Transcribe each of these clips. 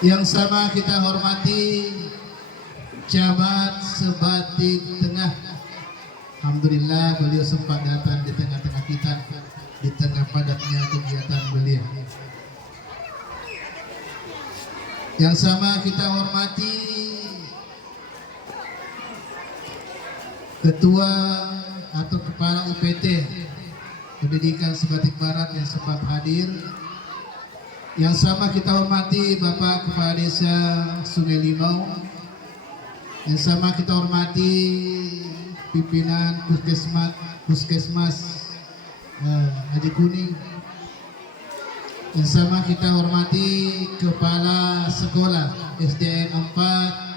Yang sama kita hormati Camat Sebatik Tengah. Alhamdulillah beliau sempat datang di tengah-tengah kita di tengah padatnya kegiatan beliau. Yang sama kita hormati Ketua atau Kepala UPT Pendidikan Sebatik Barat yang sempat hadir. Yang sama kita hormati Bapak Kepala Desa Sungai Limau. Yang sama kita hormati pimpinan Puskesmas Haji Kuning. Yang sama kita hormati Kepala Sekolah SDN 4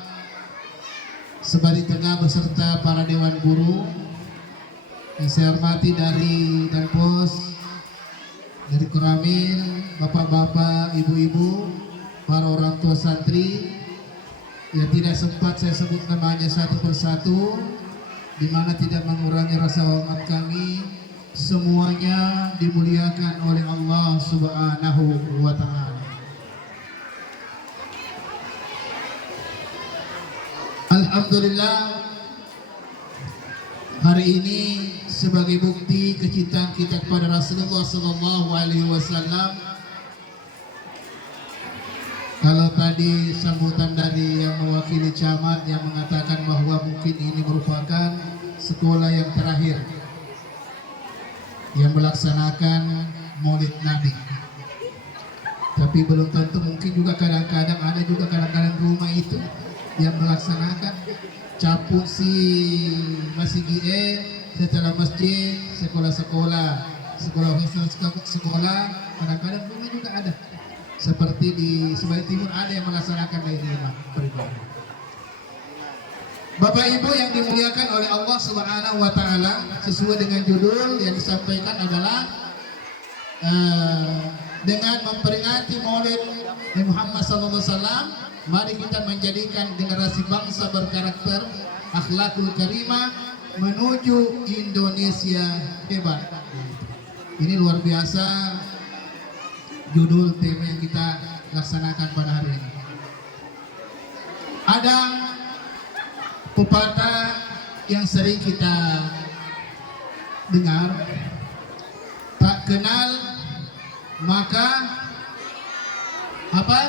Sebatik Tengah beserta para Dewan Guru. Yang saya hormati dari Danpos, dari Koramil, bapak-bapak, ibu-ibu, para orang tua santri yang tidak sempat saya sebut namanya satu persatu, di mana tidak mengurangi rasa hormat kami. Semuanya dimuliakan oleh Allah Subhanahu wa Ta'ala. Alhamdulillah, hari ini sebagai bukti kecintaan kita kepada Rasulullah Sallallahu Alaihi Wasallam. Kalau tadi sambutan dari yang mewakili camat yang mengatakan bahwa mungkin ini merupakan sekolah yang terakhir yang melaksanakan Maulid Nabi, tapi belum tentu, mungkin juga kadang-kadang ada juga kadang-kadang rumah itu yang melaksanakan capuk si masjid setelah masjid, sekolah-sekolah kadang-kadang rumah juga ada. Seperti di Sebatik Timur ada yang melaksanakan dari rumah pribadi. Bapak Ibu yang dimuliakan oleh Allah Subhanahu wa Ta'ala, sesuai dengan judul yang disampaikan adalah dengan memperingati Maulid Nabi Muhammad SAW, mari kita menjadikan generasi bangsa berkarakter, akhlakul karimah menuju Indonesia hebat. Ini luar biasa judul tema yang kita laksanakan pada hari ini. Ada pepatah yang sering kita dengar, tak kenal maka apa?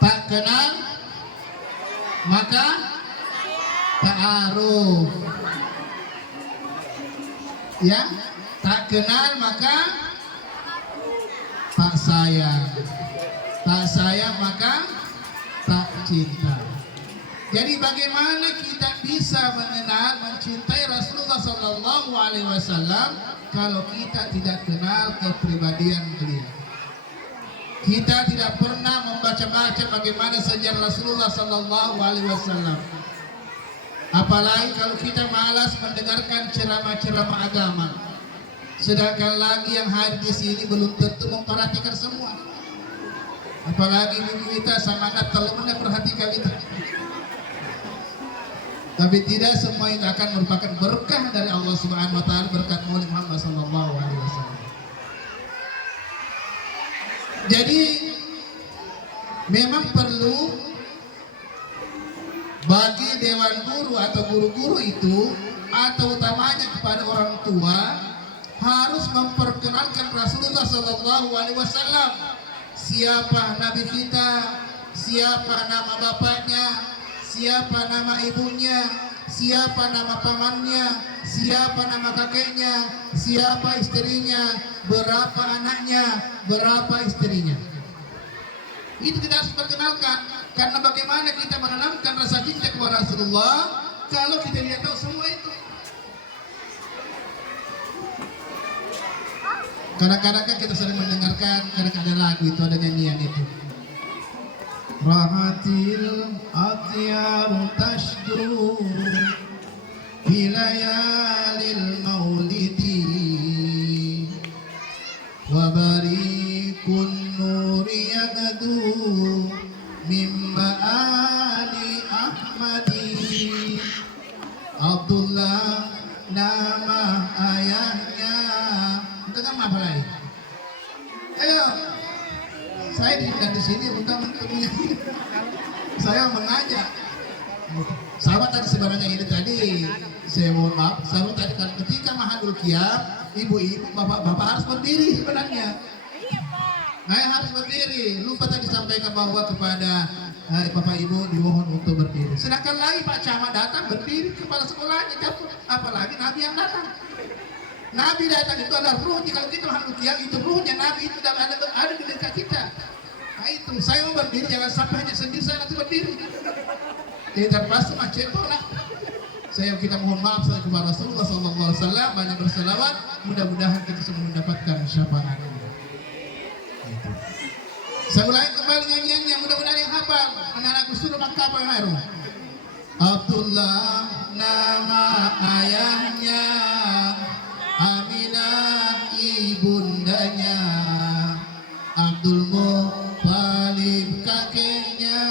Tak kenal maka ta'aruf. Ya, tak kenal maka tak sayang, tak sayang maka tak cinta. Jadi bagaimana kita bisa mengenal, mencintai Rasulullah Sallallahu Alaihi Wasallam kalau kita tidak kenal kepribadian beliau? Kita tidak pernah membaca-baca bagaimana sejarah Rasulullah Sallallahu Alaihi Wasallam. Apalagi kalau kita malas mendengarkan ceramah-ceramah agama. Sedangkan lagi yang hadir di sini belum tentu memperhatikan semua. Apalagi kita semangat terlalu memperhatikan itu. Tapi tidak semua itu akan merupakan berkah dari Allah Subhanahu wa Ta'ala, berkat Maulid Muhammad Sallallahu Alaihi Wasallam. Jadi memang perlu bagi dewan guru atau guru-guru itu, atau utamanya kepada orang tua, harus memperkenalkan Rasulullah Sallallahu Alaihi Wasallam. Siapa Nabi kita, siapa nama bapaknya, siapa nama ibunya, siapa nama pamannya, siapa nama kakeknya, siapa istrinya, berapa anaknya, berapa istrinya. Itu kita harus perkenalkan, karena bagaimana kita menanamkan rasa cinta kepada Rasulullah kalau kita tidak tahu semua itu. Kadang-kadang kan kita sering mendengarkan, kadang ada lagu itu, ada nyanyian itu. Rahmatil atyaru tashdu hilayalil maulidi wa barikun nuri yagadu mimma ali ahmadi. Abdullah nama ayahnya. Itu kan apa lagi? Ayo Saya di sini bukan untuk saya mengajak. Sahabat tadi sebenarnya ini tadi saya mohon maaf, sahabat tadi kan ketika mahadul qiyam, ibu-ibu, bapak-bapak harus berdiri sebenarnya. Nah, harus berdiri. Lupa tadi sampaikan bahwa kepada bapak ibu dimohon untuk berdiri. Sedangkan lagi Pak Camat datang berdiri kepala sekolahnya, apalagi Nabi yang datang. Nabi datang itu adalah ruhnya. Kalau kita mahadul qiyam itu ruhnya Nabi itu ada di dekat kita. Nah itu saya mau berdiri, jangan sampai hanya sendiri saya nanti berdiri. Jadi terpaksa macet lah. Kita mohon maaf kepada Rasulullah SAW, banyak berselawat, mudah-mudahan kita semua mendapatkan syafaat. Saya ulangi kembali nyanyiannya, mudah-mudahan yang hafal. Anak-anakku suruh maka apa yang harum. Abdullah nama ayahnya, Aminah ibundanya, Abdul Muttalib kakeknya,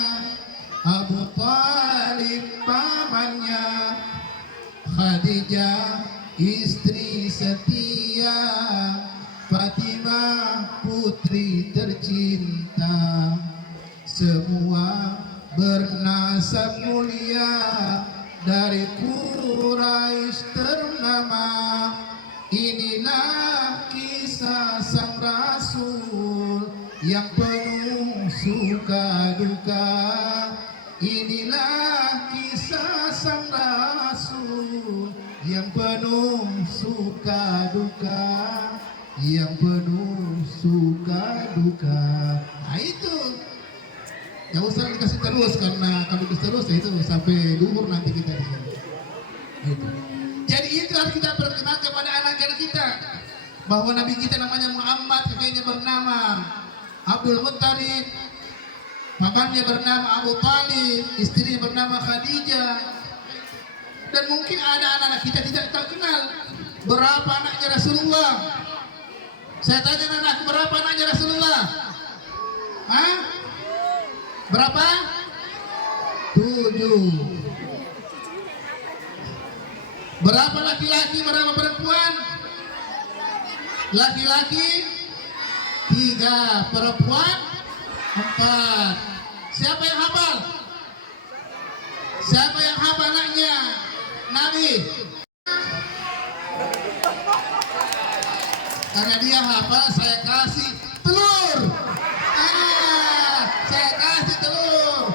Abu Talib pamannya, Khadijah istri setia, Fatimah putri tercinta, semua bernasab mulia, dari Quraisy ternama. Inilah kisah sang Rasul yang penuh suka duka. Inilah kisah sang Rasul yang penuh suka duka, yang penuh suka duka. Nah itu ya usah dikasih terus, karena kalau terus itu sampai luhur nanti kita di sini. Itu. Jadi itu harus kita perkenalkan kepada anak-anak kita bahwa Nabi kita namanya Muhammad, kakeknya bernama Abdul Muttalib, pamannya bernama Abu Talib, istrinya bernama Khadijah. Dan mungkin ada anak-anak kita tidak terkenal berapa anaknya Rasulullah. Saya tanya anak, berapa anaknya Rasulullah? Hah? Berapa? 7. Berapa laki-laki, berapa perempuan? Laki-laki 3, perempuan 4. Siapa yang hafal? Siapa yang hafal anaknya Nabi? Karena dia hafal, saya kasih telur. Saya kasih telur.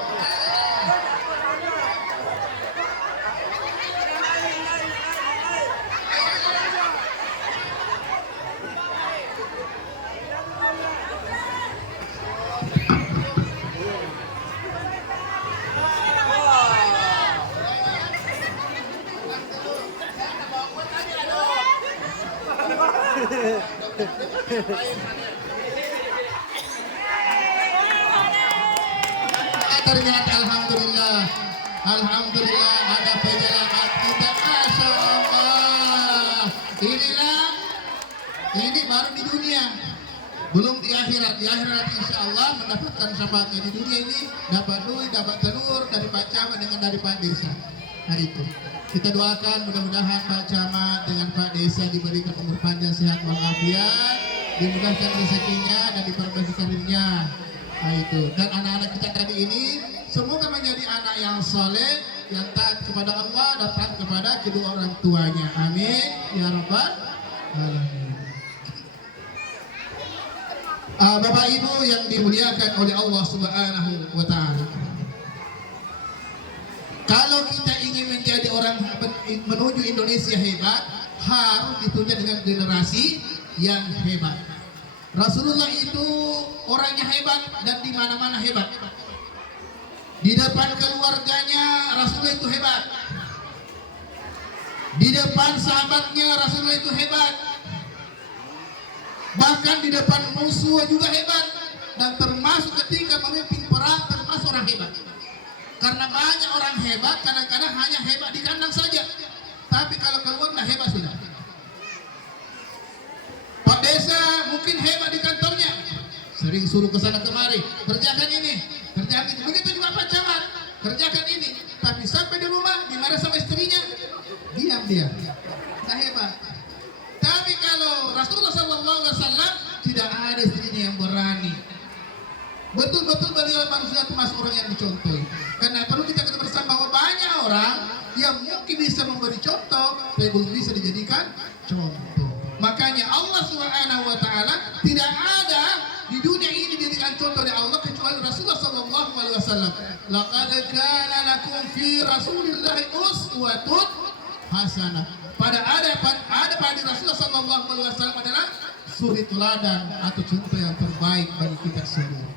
Ternyata alhamdulillah ada penyelamat kita, masya Allah. Ini baru di dunia, belum di akhirat. Di akhirat insya Allah mendapatkan syafaatnya. Di dunia ini dapat duit, dapat telur dari Pak Camat dengan dari Pak Desa. Nah itu kita doakan mudah-mudahan Pak Camat dengan Pak Desa diberikan umur panjang, sehat walafiat, dimudahkan rezekinya dan diperbaiki karirnya. Nah itu, dan anak-anak kita tadi ini semoga menjadi anak yang soleh, yang taat kepada Allah dan taat kepada kedua orang tuanya. Amin ya rabbal alamin. Bapak Ibu yang dimuliakan oleh Allah Subhanahu wa taala. Kalau kita ingin menjadi orang menuju Indonesia hebat, harus ditunjuk dengan generasi yang hebat. Rasulullah itu orangnya hebat dan di mana-mana hebat. Di depan keluarganya Rasulullah itu hebat. Di depan sahabatnya Rasulullah itu hebat. Bahkan di depan musuh juga hebat. Dan termasuk ketika memimpin perang termasuk orang hebat. Karena banyak orang hebat kadang-kadang hanya hebat di kandang saja. Tapi kalau keluar dah hebat sudah. Pak Desa mungkin hebat di kantornya, sering suruh ke sana kemari, kerjakan ini, kerjakan itu. Begitu juga Pak Camat, kerjakan ini. Tapi sampai di rumah dimarah sama istrinya, diam dia, tak hebat. Tapi kalau Rasulullah SAW tidak ada istrinya yang berani. betul-betul beliau manusia termasuk orang yang dicontohi. Karena perlu kita ketahui bersama bahwa banyak orang yang mungkin bisa memberi contoh, tapi belum bisa dijadikan contoh. Makanya Allah Subhanahu wa taala tidak ada di dunia ini dijadikan contoh oleh Allah kecuali Rasulullah sallallahu alaihi wasallam. Laqad kana lakum fi Rasulillahi uswatun hasanah. Pada pada Rasulullah sallallahu alaihi wasallam adalah suri teladan atau contoh yang terbaik bagi kita semua.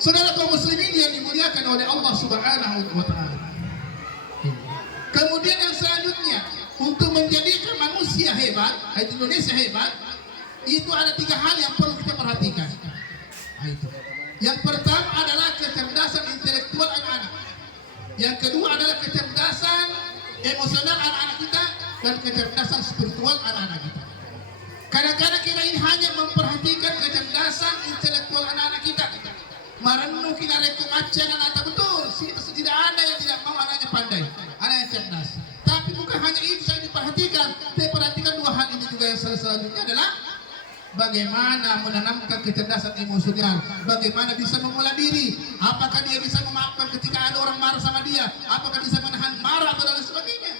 Saudara kaum muslimin yang dimuliakan oleh Allah Subhanahu wa taala. Kemudian yang selanjutnya, untuk menjadikan manusia hebat, Indonesia hebat, itu ada 3 hal yang perlu kita perhatikan. Yang pertama adalah kecerdasan intelektual anak-anak. Yang kedua adalah kecerdasan emosional anak-anak kita dan kecerdasan spiritual anak-anak kita. Kadang-kadang kita ini hanya memperhatikan kecerdasan intelektual anak-anak kita. Marenung kita rekomacaan anak betul. Tidak ada yang tidak mau anaknya pandai, anak yang cerdas. Tapi bukan hanya itu saya diperhatikan. Saya perhatikan 2 hal ini juga yang selanjutnya adalah bagaimana menanamkan kecerdasan emosional, bagaimana bisa mengolah diri, apakah dia bisa memaafkan ketika ada orang marah sama dia, apakah bisa menahan marah atau dan sebagainya.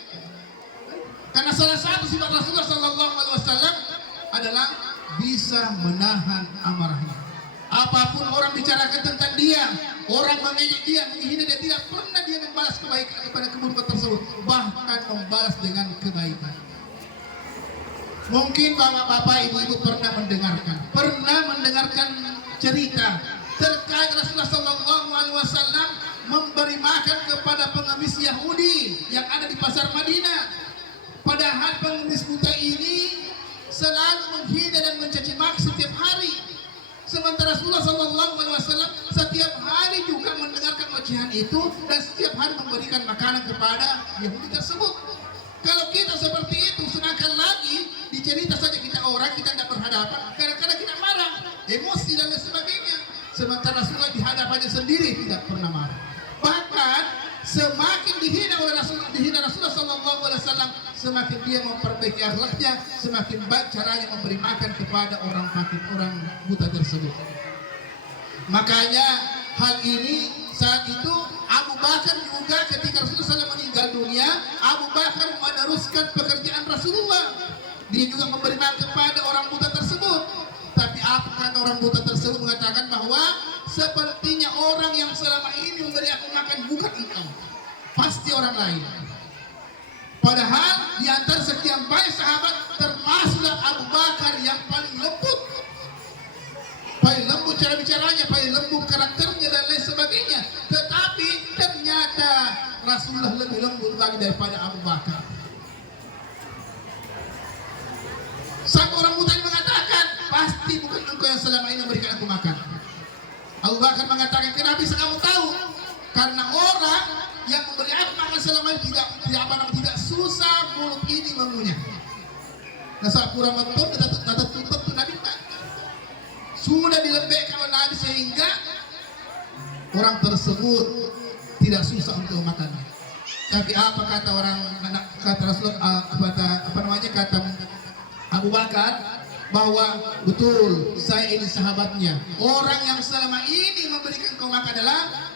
Karena salah satu sifat Rasulullah Sallallahu Alaihi Wasallam adalah bisa menahan amarahnya. Apapun orang bicarakan tentang dia, orang mengejek dia, menghina dia, tidak pernah dia membalas kebaikan kepada keburukan tersebut, bahkan membalas dengan kebaikan. Mungkin bapak-bapak, ibu-ibu pernah mendengarkan cerita terkait Rasulullah Sallallahu Alaihi Wasallam memberi makan kepada pengemis Yahudi yang ada di pasar Madinah. Padahal pengemis buta ini selalu menghina dan mencaci maki setiap hari. Sementara Rasulullah Sallallahu Alaihi Wasallam setiap hari juga mendengarkan ocehan itu dan setiap hari memberikan makanan kepada Yahudi tersebut. Kalau kita seperti itu, sedangkan lagi dicerita saja kita orang, kita tidak berhadapan, kadang-kadang kita marah, emosi dan lain sebagainya. Sementara Rasulullah di hadapannya sendiri tidak pernah marah. Bahkan semakin dihina Rasulullah Sallallahu Alaihi Wasallam, semakin dia memperbaiki akhlaknya, semakin baik caranya memberi makan kepada orang fakir, orang buta tersebut. Makanya hal ini saat itu Abu Bakar juga ketika Rasulullah SAW meninggal dunia, Abu Bakar meneruskan pekerjaan Rasulullah. Dia juga memberi makan kepada orang buta tersebut. Tapi apa kata orang buta tersebut? Mengatakan bahwa sepertinya orang yang selama ini memberi aku makan bukan engkau, pasti orang lain. Padahal di antara sekian banyak sahabat termasuklah Abu Bakar yang paling lembut cara bicaranya, paling lembut karakternya dan lain sebagainya. Tetapi ternyata Rasulullah lebih lembut lagi daripada Abu Bakar. Sang orang buta ini mengatakan, pasti bukan engkau yang selama ini memberikan aku makan. Abu Bakar mengatakan, kenapa bisa kamu tahu? Karena orang yang memberi aku makan selama ini tidak susah mulut ini mengunyah. Nah, saat kurang betul, tetap Nabi sudah dilembekkan oleh Nabi sehingga orang tersebut tidak susah untuk makannya. Tapi apa kata Rasulullah, kata Abu Bakar, bahwa betul saya ini sahabatnya, orang yang selama ini memberikan kau makan adalah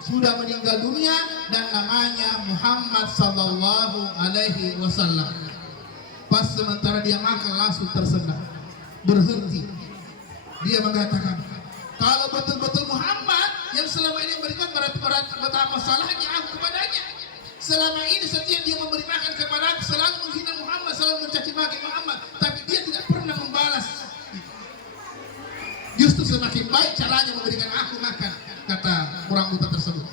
sudah meninggal dunia dan namanya Muhammad Sallallahu Alaihi Wasallam. Pas sementara dia makan langsung tersendak, berhenti. Dia mengatakan, kalau betul-betul Muhammad yang selama ini memberikan betapa salahnya aku kepadanya. Selama ini setiap dia memberi makan kepada aku, selalu menghina Muhammad, selalu mencaci maki Muhammad, tapi dia tidak pernah membalas. Justru semakin baik caranya memberikan aku makan, kata orang buta tersebut.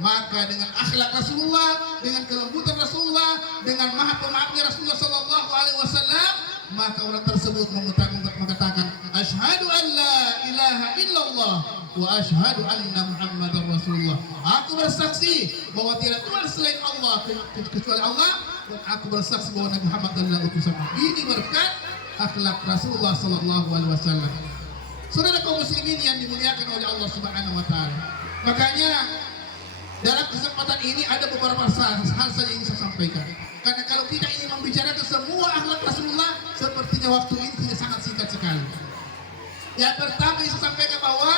Maka dengan akhlak Rasulullah, dengan kelembutan Rasulullah, dengan maha pemaafnya Rasulullah Sallallahu Alaihi Wasallam, maka orang tersebut mengatakan, asyhadu an la ilaha illallah wa asyhadu anna Muhammadar Rasulullah. Aku bersaksi bahwa tidak Tuhan selain Allah kecuali Allah, dan aku bersaksi bahwa Nabi Muhammad adalah utusan. Ini berkat akhlak Rasulullah Sallallahu Alaihi Wasallam. Saudara kaum muslimin yang dimuliakan oleh Allah Subhanahu Wa Taala. Makanya dalam kesempatan ini ada beberapa hal saja yang saya sampaikan. Karena kalau kita ingin membicarakan semua akhlak Rasulullah, sepertinya waktu ini tidak sangat singkat sekali. Yang pertama saya sampaikan bahwa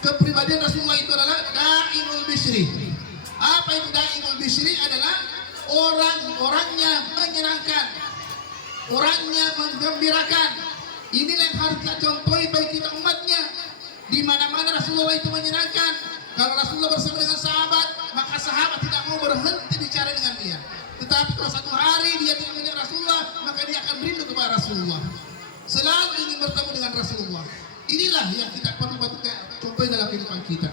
kepribadian Rasulullah itu adalah Daimul Bishri. Apa itu Daimul Bishri? Adalah orang-orangnya menyenangkan, orangnya menggembirakan. Inilah yang harus kita contohi bagi kita umatnya. Di mana-mana Rasulullah itu menyenangkan. Kalau Rasulullah bersama dengan sahabat, maka sahabat tidak mau berhenti bicara dengan dia. Tetapi kalau satu hari dia tidak melihat Rasulullah, maka dia akan merindu kepada Rasulullah. Selalu ingin bertemu dengan Rasulullah. Inilah yang kita perlu contohi dalam kehidupan kita.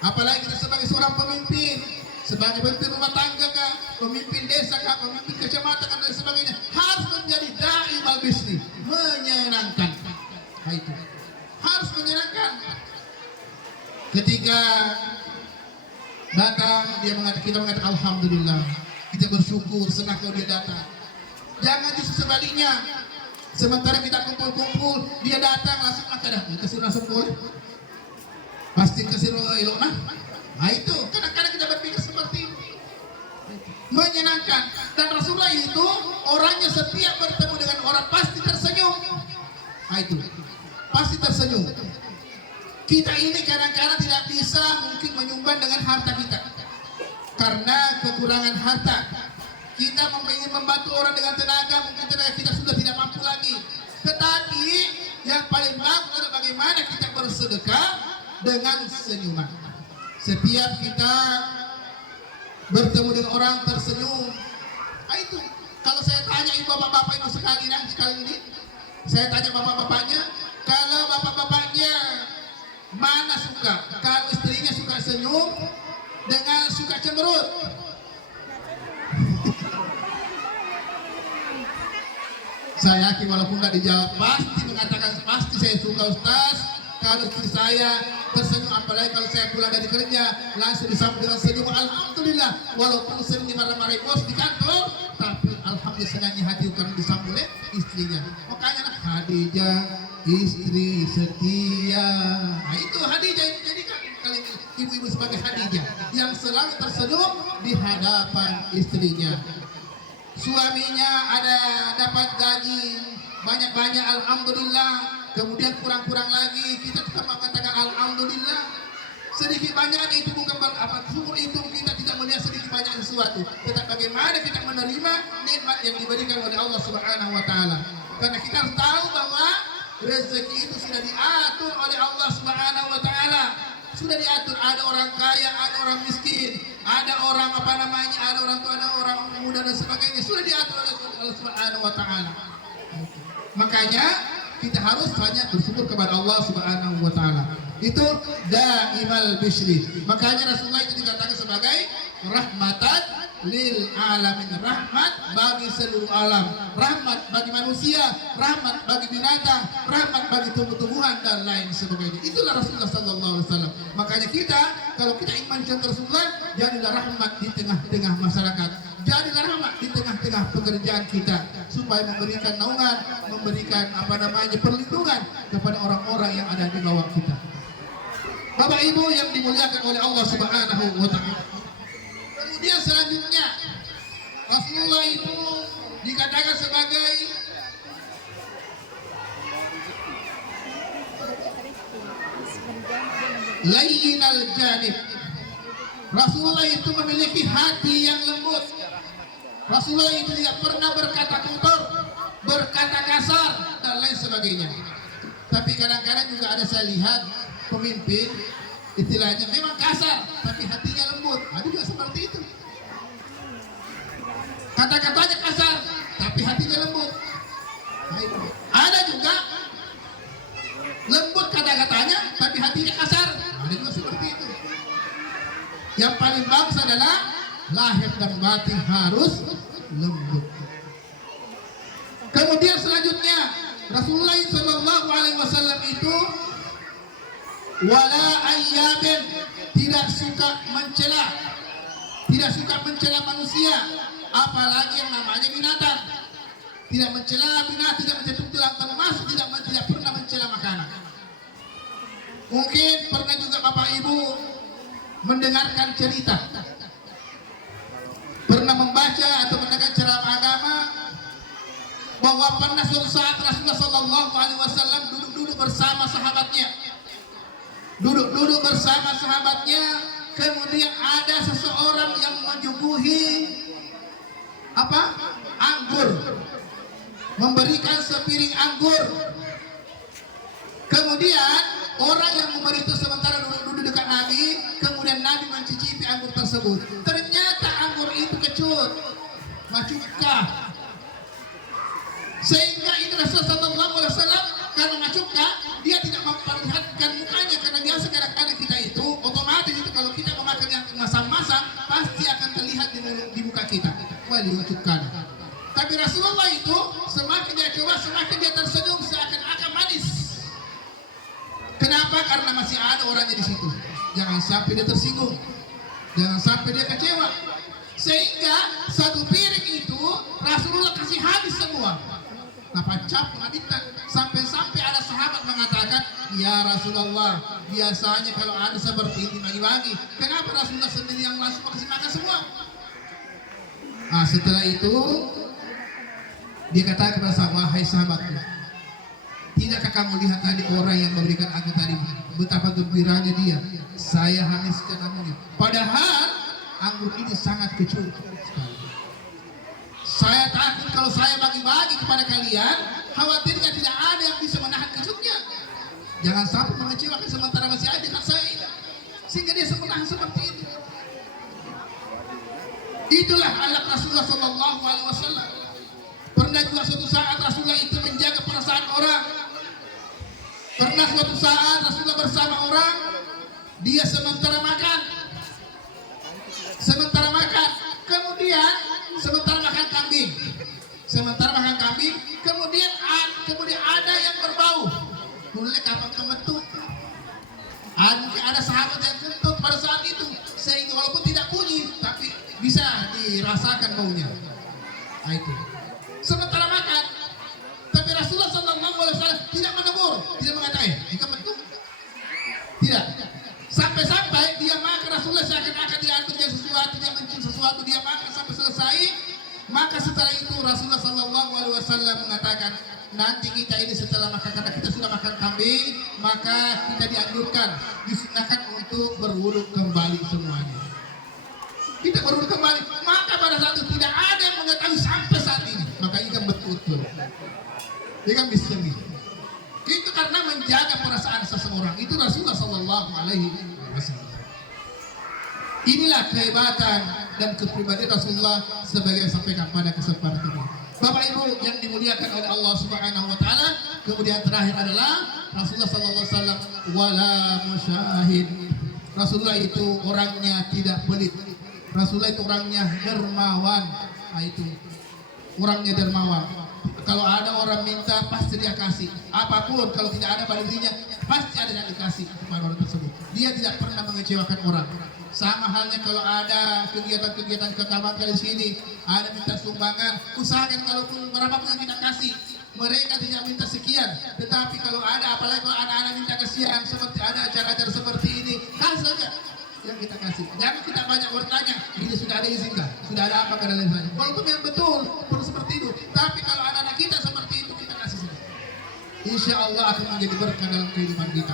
Apalagi kita sebagai seorang pemimpin, sebagai pemimpin rumah tangga kah, pemimpin desa kah, pemimpin kecamatan dan sebagainya, harus menjadi Daimul Bishri, menyenangkan. Nah, itu harus menyenangkan. Ketika datang dia kita mengatakan alhamdulillah, kita bersyukur, senang kalau dia datang. Jangan justru sebaliknya. Sementara kita kumpul-kumpul, dia datang langsung dah kasih langsung boleh. Pasti kasih ilona. Nah itu kadang-kadang kita berpikir seperti itu. Menyenangkan. Dan Rasulullah itu orangnya setiap bertemu dengan orang pasti tersenyum. Nah itu pasti tersenyum. Kita ini kadang-kadang tidak bisa mungkin menyumbang dengan harta kita karena kekurangan harta. Kita ingin membantu orang dengan tenaga, mungkin tenaga kita sudah tidak mampu lagi. Tetapi yang paling bagus adalah bagaimana kita bersedekah dengan senyuman. Setiap kita bertemu dengan orang tersenyum. Nah itu, kalau saya tanya ibu bapak-bapak itu sekali ini, saya tanya bapak-bapaknya, kalau bapak-bapaknya mana suka? Kalau istrinya suka senyum dengan suka cemberut. Saya yakin walaupun tidak dijawab pasti mengatakan pasti saya suka Ustaz. Kalau istri saya tersenyum, apalagi kalau saya pulang dari kerja langsung disambut dengan senyum, alhamdulillah. Walaupun sering dimarah-marahi bos di kantor, tapi alhamdulillah senangnya hati karena disambut oleh istrinya. Makanya Khadijah istri setia. Nah itu Khadijah, jadi kali ibu-ibu sebagai Khadijah yang selalu tersenyum di hadapan istrinya. Suaminya ada dapat gaji banyak-banyak alhamdulillah, kemudian kurang-kurang lagi kita tetap mengatakan alhamdulillah. Sedikit banyaknya itu bukan syukur, itu kita tidak melihat sedikit banyak sesuatu, tetapi bagaimana kita menerima nikmat yang diberikan oleh Allah Subhanahu wa taala. Karena kita harus tahu bahwa rezeki itu sudah diatur oleh Allah Subhanahu wa taala. Sudah diatur, ada orang kaya, ada orang miskin, ada orang ada orang tua, ada orang muda dan sebagainya. Sudah diatur oleh Allah Subhanahu wa taala. Makanya kita harus banyak bersyukur kepada Allah Subhanahu wa taala. Itu Daimul Bishri. Makanya Rasulullah itu dikatakan sebagai rahmatan lil alamin, rahmat bagi seluruh alam, rahmat bagi manusia, rahmat bagi binatang, rahmat bagi tumbuh-tumbuhan dan lain sebagainya. Itulah Rasulullah sallallahu alaihi wasallam. Makanya kita kalau kita ingin mencontoh Rasulullah, jadilah rahmat di tengah-tengah masyarakat, jadilah rahmat di tengah-tengah pekerjaan kita, supaya memberikan naungan, memberikan perlindungan kepada orang-orang yang ada di bawah kita. Bapak Ibu yang dimuliakan oleh Allah Subhanahu wa taala. Kemudian selanjutnya Rasulullah itu dikatakan sebagai layyinal janib. Rasulullah itu memiliki hati yang lembut. Rasulullah itu tidak pernah berkata kotor, berkata kasar dan lain sebagainya. Tapi kadang-kadang juga ada saya lihat pemimpin istilahnya memang kasar tapi hatinya lembut. Ada juga seperti itu, kata-katanya kasar tapi hatinya lembut. Ada juga lembut kata-katanya tapi hatinya kasar. Ada juga seperti itu. Yang paling bagus adalah lahir dan batin harus lembut. Kemudian selanjutnya Rasulullah Shallallahu Alaihi Wasallam itu wala ayyabin, tidak suka mencela, tidak suka mencela manusia, apalagi yang namanya binatang. Tidak mencela binatang, tidak mencetuk tulang, termasuk tidak pernah mencela makanan. Mungkin pernah juga Bapak Ibu mendengarkan cerita, pernah membaca atau mendengar ceramah agama bahwa pernah suatu saat Rasulullah Shallallahu Alaihi Wasallam duduk duduk-duduk bersama sahabatnya, kemudian ada seseorang yang menyuguhi apa? Anggur, memberikan sepiring anggur. Kemudian orang yang memberi itu sementara duduk dekat Nabi, kemudian Nabi mencicipi anggur tersebut. Ternyata anggur itu kecut, macukah. Sehingga ini Rasulullah SAW karena macukah, dia tidak memperlihatkan mukanya, karena biasa kadang-kadang kita itu otomatis itu kalau kita memakan yang masam-masam pasti akan terlihat di muka kita. Wah, macukkan. Tapi Rasulullah itu semakin dia coba, semakin dia tersenyum seakan-akan manis. Kenapa? Karena masih ada orangnya di situ. Jangan sampai dia tersinggung, jangan sampai dia kecewa. Sehingga satu piring itu Rasulullah kasih habis semua. Cap sampai ada sahabat mengatakan, ya Rasulullah, biasanya kalau ada seperti ini bagi-bagi, kenapa Rasulullah sendiri yang langsung kasih makan semua? Nah, setelah itu dia katakan kepada sahabat, wahai sahabatku, tidakkah kamu lihat tadi orang yang memberikan aku tadi, betapa gembiranya dia, saya habiskan angurnya, padahal anggur ini sangat kecut sekali. Saya takut kalau saya bagi-bagi kepada kalian, khawatirnya tidak ada yang bisa menahan kecutnya. Jangan sampai mengecewakan sementara masih ada dekat saya ini, sehingga dia menahan seperti itu. Itulah alat Rasulullah SAW. Pernah juga suatu saat Rasulullah itu menjaga perasaan orang. Pernah suatu saat Rasulullah bersama orang, dia sementara makan, kemudian sementara makan kambing, kemudian ada yang berbau. Mulai kapan kemetut? Ada sahabat yang kentut pada saat itu, sehingga walaupun tidak bunyi, tapi bisa dirasakan baunya. Nah, itu. Sementara makan, tapi Rasulullah SAW tidak menegur, tidak mengatakan, kemetut. Tidak. Sampai-sampai dia makan, Rasulullah seakan-akan dia terjadi sesuatu, dia mencium sesuatu, dia makan sampai selesai. Maka setelah itu Rasulullah SAW mengatakan, nanti kita ini setelah makan, karena kita sudah makan kambing, maka kita dianjurkan, disunahkan untuk berwudu kembali semuanya. Kita berwudu kembali. Maka pada saat itu tidak ada yang mengetahui sampai saat ini. Maka ini kan betul-betul, ini kan misteri. Itu karena menjaga perasaan seseorang. Itu Rasulullah SAW. Inilah kehebatan dan kepribadian Rasulullah sebagai yang sampaikan pada kesempatan ini. Bapak Ibu yang dimuliakan oleh Allah Subhanahu wa taala, kemudian terakhir adalah Rasulullah sallallahu alaihi wasallam wala musyahid. Rasulullah itu orangnya tidak pelit. Rasulullah itu orangnya dermawan. Nah, itu orangnya dermawan. Kalau ada orang minta pasti dia kasih. Apapun, kalau tidak ada pada dirinya pasti ada yang dikasih kepada orang tersebut. Dia tidak pernah mengecewakan orang. Sama halnya kalau ada kegiatan-kegiatan keagamaan di sini, ada minta sumbangan, usahakan kalaupun berapapun yang kita kasih, mereka tidak minta sekian. Tetapi kalau ada, apalagi kalau anak-anak minta kasihan, seperti ada acara-acara seperti ini, kasih saja yang kita kasih. Jangan kita banyak bertanya, ini sudah ada izin kah? Sudah ada apa dan lain sebagainya. Walaupun yang betul, perlu seperti itu. Tapi kalau anak-anak kita seperti itu, kita kasih saja. Insya Allah akan menjadi berkah dalam kehidupan kita.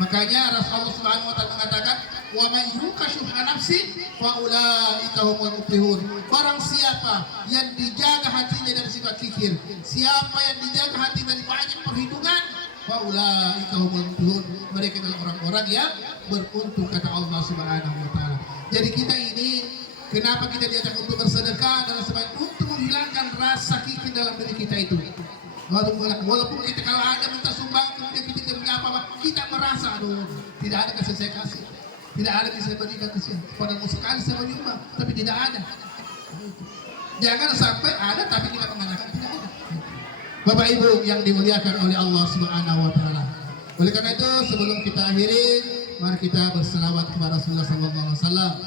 Makanya Rasulullah Subhanahu wa taala mengatakan, wa may yuqashuha nafsi fa ulaika humul muflihun. Barang siapa yang dijaga hatinya dari sifat kikir, siapa yang dijaga hati dari banyak perhitungan, fa ulaika humul muflihun. Mereka adalah orang-orang yang beruntung, kata Allah Subhanahu wa taala. Jadi kita ini kenapa kita diajak untuk bersedekah dan sebagainya, untuk menghilangkan rasa kikir dalam diri kita itu. Walaupun kita kalau ada minta sumbang, kemudian kita tidak punya apa-apa, kita merasa, aduh, tidak ada kasih saya kasih, tidak ada bisa berikan kasihan. Padahal sekali saya beri rumah, tapi tidak ada. Jangan sampai ada, tapi kita mengatakan tidak ada. Bapak Ibu yang dimuliakan oleh Allah Subhanahu wa taala. Oleh karena itu, sebelum kita akhiri, mari kita berselawat kepada Rasulullah sallallahu alaihi wasallam.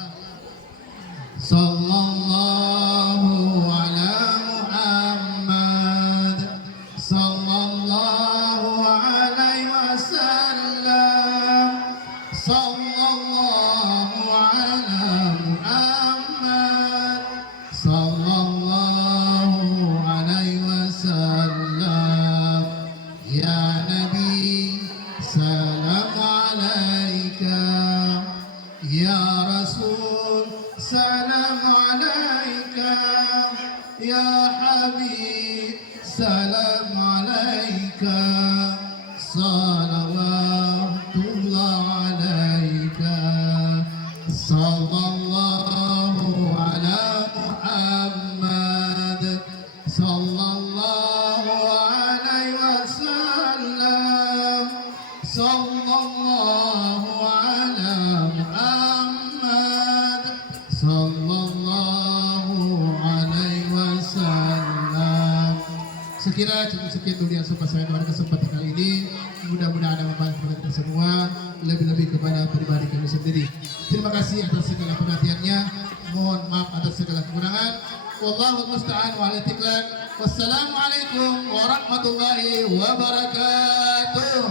Sallallahu ala Muhammad, sallallahu alaihi wasallam, sallallahu ala Muhammad, sallallahu alaihi wasallam. Ya Nabi, salam alaikum. salawatullah alaika sallallahu ala Muhammad sallallahu alaihi wasallam sallallahu ala Muhammad sallallahu alaihi wasallam. Sekira cukup sekian dulu yang sempat saya pada kesempatan kali ini. Mudah-mudahan ada manfaat kepada kita semua, lebih-lebih kepada pribadi kami sendiri. Terima kasih atas segala perhatiannya. Mohon maaf atas segala kekurangan. Wallahu musta'an wa ala tiqlan. Wassalamualaikum warahmatullahi wabarakatuh.